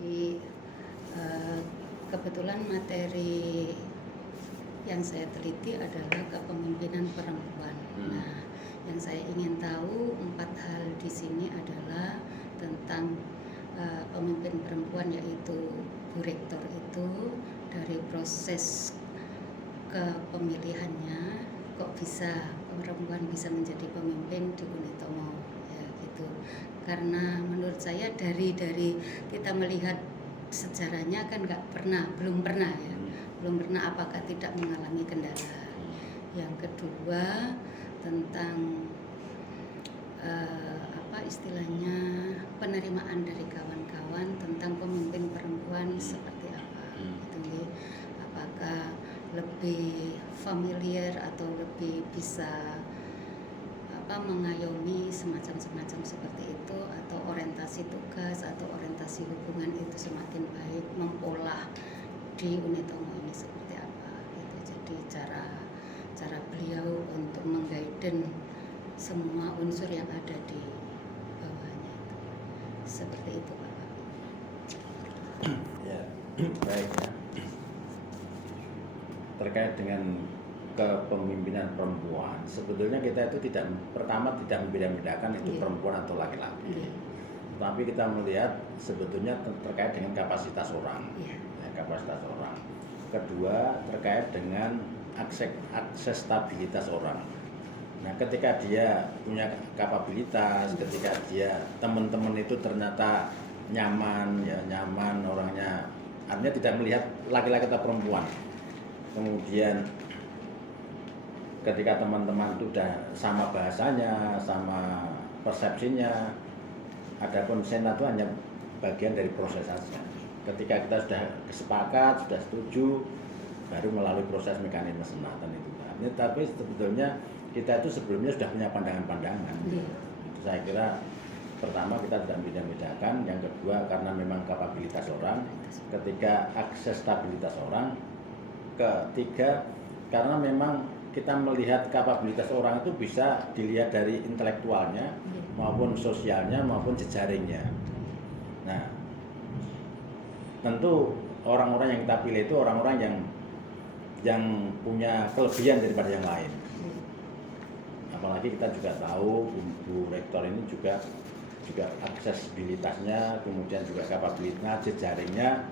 Jadi kebetulan materi yang saya teliti adalah kepemimpinan perempuan. Nah, yang saya ingin tahu 4 hal di sini adalah tentang pemimpin perempuan, yaitu Bu Rektor itu dari proses kepemilihannya, kok bisa perempuan bisa menjadi pemimpin di Unitomo, ya gitu. Karena menurut saya dari kita melihat sejarahnya kan belum pernah apakah tidak mengalami kendala. Yang kedua tentang istilahnya penerimaan dari kawan-kawan tentang pemimpin perempuan seperti apa gitu. Apakah lebih familiar atau lebih bisa mengayomi semacam seperti itu, atau orientasi tugas atau orientasi hubungan itu semakin baik, mempola di Unitomo ini seperti apa gitu. Jadi cara beliau untuk mengguide semua unsur yang ada di bawahnya itu. Seperti itu, Pak. Ya, baik ya. Terkait dengan kepemimpinan perempuan, sebetulnya kita itu tidak membeda-bedakan itu perempuan atau laki-laki. Tapi kita melihat sebetulnya terkait dengan kapasitas orang. Kapasitas orang. Kedua, terkait dengan aksesabilitas orang. Nah, ketika dia punya kapabilitas, ketika dia teman-teman itu ternyata nyaman orangnya, artinya tidak melihat laki-laki atau perempuan. Kemudian ketika teman-teman itu sudah sama bahasanya, sama persepsinya, adapun senat itu hanya bagian dari proses saja. Ketika kita sudah sepakat, sudah setuju, baru melalui proses mekanisme senatan itu. Tapi sebetulnya kita itu sebelumnya sudah punya pandangan-pandangan. Itu saya kira pertama kita tidak membeda-bedakan, yang kedua karena memang kapabilitas orang, ketiga aksesabilitas orang, ketiga karena memang kita melihat kapabilitas orang itu bisa dilihat dari intelektualnya maupun sosialnya maupun jejaringnya. Nah, tentu orang-orang yang kita pilih itu orang-orang yang punya kelebihan daripada yang lain. Apalagi kita juga tahu Bu Rektor ini juga aksesibilitasnya, kemudian juga kapabilitasnya, jejaringnya,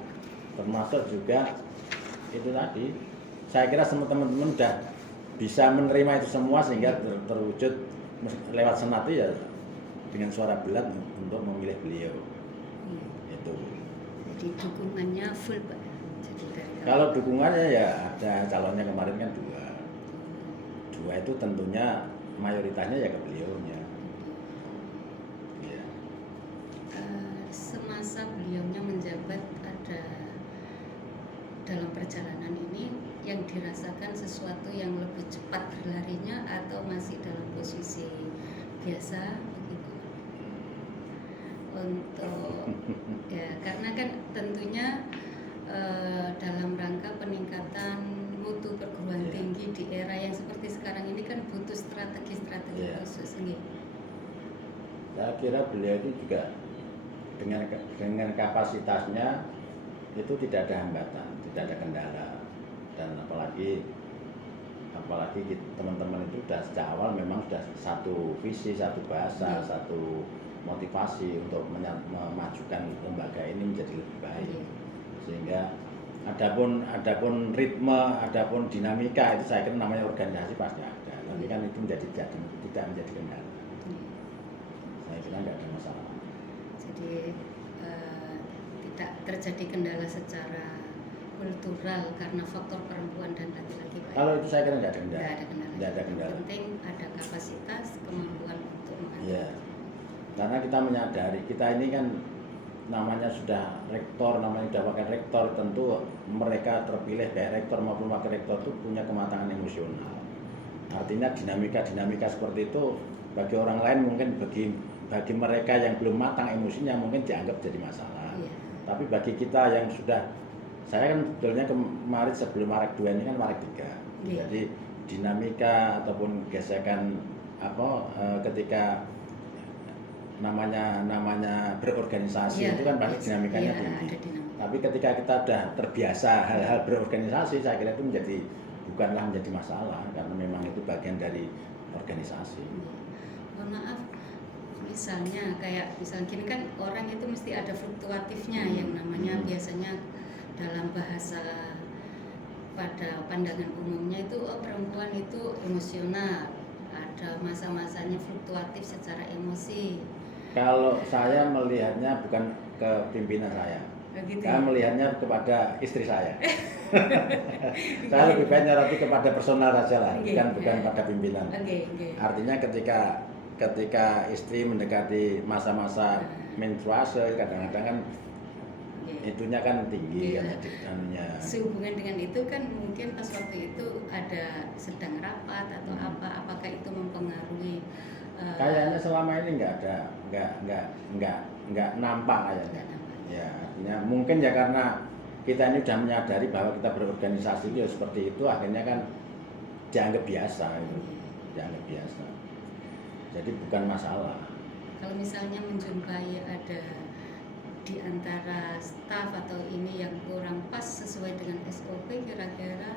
termasuk juga itu tadi. Saya kira semua teman-teman sudah bisa menerima itu semua sehingga terwujud lewat senat itu ya dengan suara bulat untuk memilih beliau. Itu. Jadi dukungannya full, Pak. Kalau dukungannya ya ada calonnya kemarin kan dua itu tentunya mayoritasnya ya ke beliaunya. Ya. Semasa beliaunya menjabat, ada dalam perjalanan ini yang dirasakan sesuatu yang lebih cepat berlarinya atau masih dalam posisi biasa begitu? Untuk ya karena kan tentunya dalam rangka peningkatan mutu perguruan tinggi di era yang seperti sekarang ini kan butuh strategi khusus gitu. Saya kira beliau itu juga dengan kapasitasnya itu tidak ada hambatan, tidak ada kendala, dan apalagi teman-teman itu sudah sejak awal memang sudah satu visi, satu bahasa, satu motivasi untuk memajukan lembaga ini menjadi lebih baik. Sehingga adapun ritme, adapun dinamika itu saya kira namanya organisasi pasti ada. Tapi kan itu tidak menjadi kendala. Saya kira tidak ada masalah. Jadi tidak terjadi kendala secara kultural karena faktor perempuan dan laki-laki, Pak. Kalau itu saya kira tidak ada kendala. Tidak ada kendala. Yang penting ada kapasitas, kemampuan untuk mengatur. Iya. Karena kita menyadari kita ini kan namanya sudah rektor, namanya sudah wakil rektor, tentu mereka terpilih baik rektor maupun wakil rektor itu punya kematangan emosional. Artinya dinamika seperti itu bagi orang lain mungkin bagi mereka yang belum matang emosinya mungkin dianggap jadi masalah. Tapi bagi kita yang sudah, saya kan sebetulnya kemarin sebelum Maret 2 ini kan Maret 3. Jadi dinamika ataupun gesekan ketika namanya berorganisasi Iya, itu kan pasti dinamikanya iya, tinggi. ada dinamika. Tapi ketika kita sudah terbiasa hal-hal berorganisasi, saya kira itu bukanlah menjadi masalah karena memang itu bagian dari organisasi. Mohon maaf, misalnya gini kan orang itu mesti ada fluktuatifnya yang namanya biasanya dalam bahasa pada pandangan umumnya itu perempuan itu emosional, ada masa-masanya fluktuatif secara emosi. Kalau saya melihatnya bukan ke pimpinan saya, Begitu saya ya? melihatnya kepada istri saya. Saya lebih baik nyoroti kepada personal saja lah, bukan pada pimpinan. Artinya ketika istri mendekati masa-masa menstruasi, kadang-kadang kan itunya kan tinggi kan anunya. Sehubungan dengan itu kan mungkin pas waktu itu ada sedang rapat atau apakah itu mempengaruhi? Kayaknya selama ini nggak nampak kayaknya. Ya, artinya mungkin ya karena kita ini sudah menyadari bahwa kita berorganisasi itu ya seperti itu, akhirnya kan dianggap biasa gitu. Dianggap biasa. Jadi bukan masalah. Kalau misalnya menjumpai ada di antara staf atau ini yang kurang pas sesuai dengan SOP, kira-kira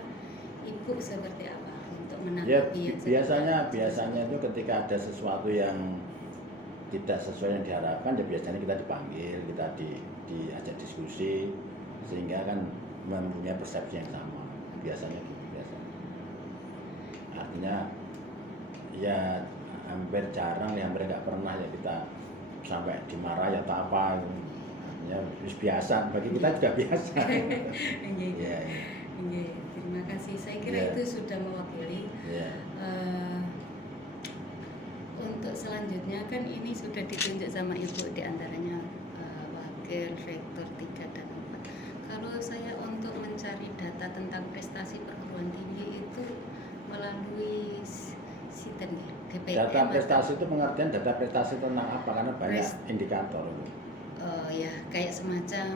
Ibu seperti apa untuk menanggapi? Ya, biasanya itu ketika ada sesuatu yang tidak sesuai yang diharapkan, ya biasanya kita dipanggil, kita diajak diskusi, sehingga kan mempunyai persepsi yang sama. Biasanya gitu, biasanya. Artinya ya hampir jarang, ya hampir nggak pernah ya kita sampai dimarah ya atau apa. Ya biasa, bagi kita juga biasa. Iya. Terima kasih. Saya kira itu sudah mewakili. Untuk selanjutnya kan ini sudah ditunjuk sama Ibu diantaranya wakil rektor 3 dan 4. Kalau saya untuk mencari data tentang prestasi perguruan tinggi itu melalui SITEN ya, GPM. Data prestasi itu pengertian data prestasi tentang apa? Karena banyak indikator. Ya kayak semacam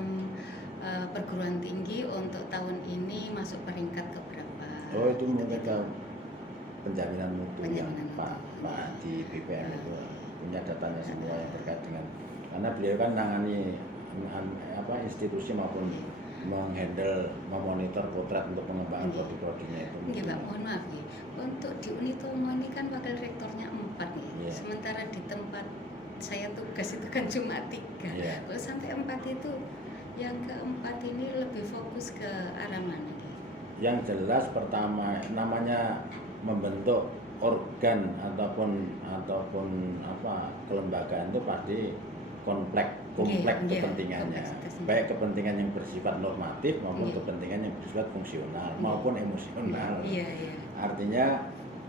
perguruan tinggi untuk tahun ini masuk peringkat keberapa? Oh itu mungkin ke penjaminan mutu yang Penjaminan Pak di BPM itu punya datanya semua yang terkait dengan, karena beliau kan nangani institusi maupun menghandle, memonitor potret untuk pengembangan produk-produknya itu. Iya Pak, mohon maaf ya. Untuk di Unitomo ini kan wakil rektornya 4 nih. Sementara di tempat saya tugas itu kan cuma 3. Kalau sampai 4 itu, yang keempat ini lebih fokus ke arah mana? Yang jelas pertama namanya membentuk organ ataupun kelembagaan itu pasti kompleks kepentingannya, baik kepentingan yang bersifat normatif maupun kepentingan yang bersifat fungsional maupun emosional. Artinya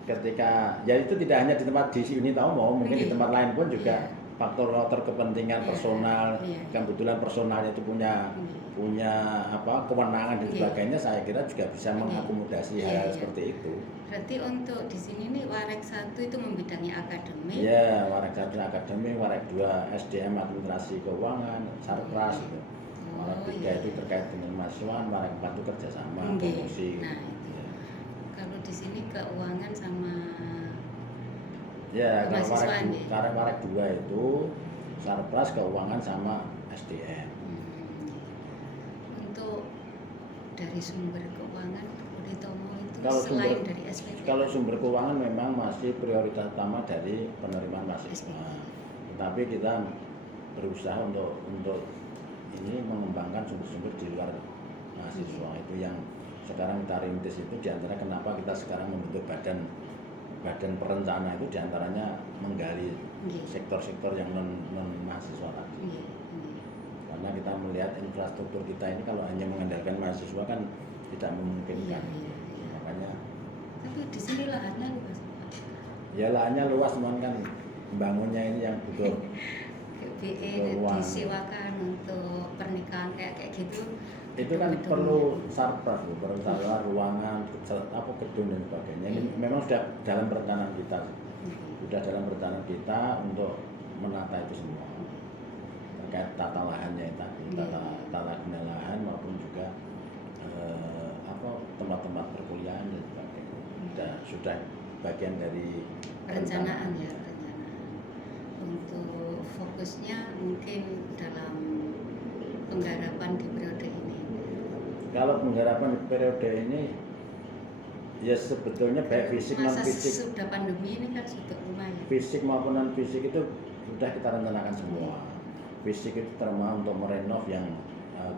ketika ya itu tidak hanya di tempat di Unitomo, mungkin di tempat lain pun juga faktor-faktor kepentingan personal, kebetulan personalnya itu punya kewenangan dan sebagainya, saya kira juga bisa mengakomodasi hal seperti itu. Berarti untuk di sini nih Warek 1 itu membidangi akademik. Iya, Warek 1 akademik, Warek 2 SDM administrasi keuangan, Sarpras itu. Warek 3 itu terkait dengan mahasiswa, Warek 4 itu kerjasama, promosi. Nah, itu. Kalau di sini keuangan sama kalau Warek 2 itu Sarpras, keuangan sama SDM. Untuk dari sumber keuangan Unitomo itu dari SPP. Kalau sumber keuangan memang masih prioritas utama dari penerimaan mahasiswa. Tetapi kita berusaha untuk ini mengembangkan sumber-sumber di luar mahasiswa. Itu yang sekarang kita rintis, itu diantara kenapa kita sekarang membentuk badan perencana, itu diantaranya menggali sektor-sektor yang non mahasiswa tadi. Karena kita melihat infrastruktur kita ini kalau hanya mengandalkan mahasiswa kan tidak memungkinkan. Makanya. Tapi di sini lahannya luas. Ya lahannya luas, cuman kan membangunnya ini yang butuh disewakan untuk pernikahan kayak gitu. Itu kan perlu sarpras, perlu ruangan, gedung dan sebagainya. Ini memang sudah dalam perencanaan kita. Sudah dalam perencanaan kita untuk menata itu semua. Terkait tata lahannya tadi, tata guna lahan maupun juga tempat-tempat perkuliahan dan sebagainya. Sudah bagian dari perencanaan. Untuk bagusnya mungkin dalam penggarapan di periode ini. Kalau penggarapan di periode ini ya sebetulnya baik fisik non Masa fisik, sudah pandemi ini kan sudah lumayan. fisik maupun non fisik itu sudah kita rencanakan semua. Fisik itu terutama untuk merenov yang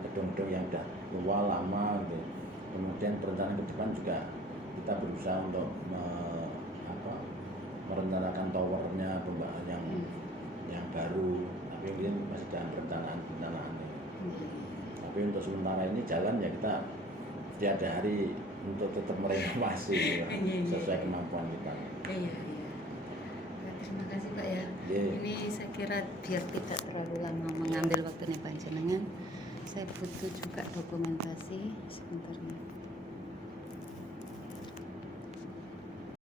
gedung-gedung yang sudah tua lama gitu. Kemudian perencanaan ke depan juga kita berusaha untuk merencanakan towernya yang baru, tapi mungkin masih dalam perencanaan. Tapi untuk sementara ini jalan ya kita tiada hari untuk tetap merenovasi ya, sesuai kemampuan kita. Iya. Terima kasih Pak ya. Ini saya kira biar tidak terlalu lama mengambil waktunya panjenengan, saya butuh juga dokumentasi sebentar.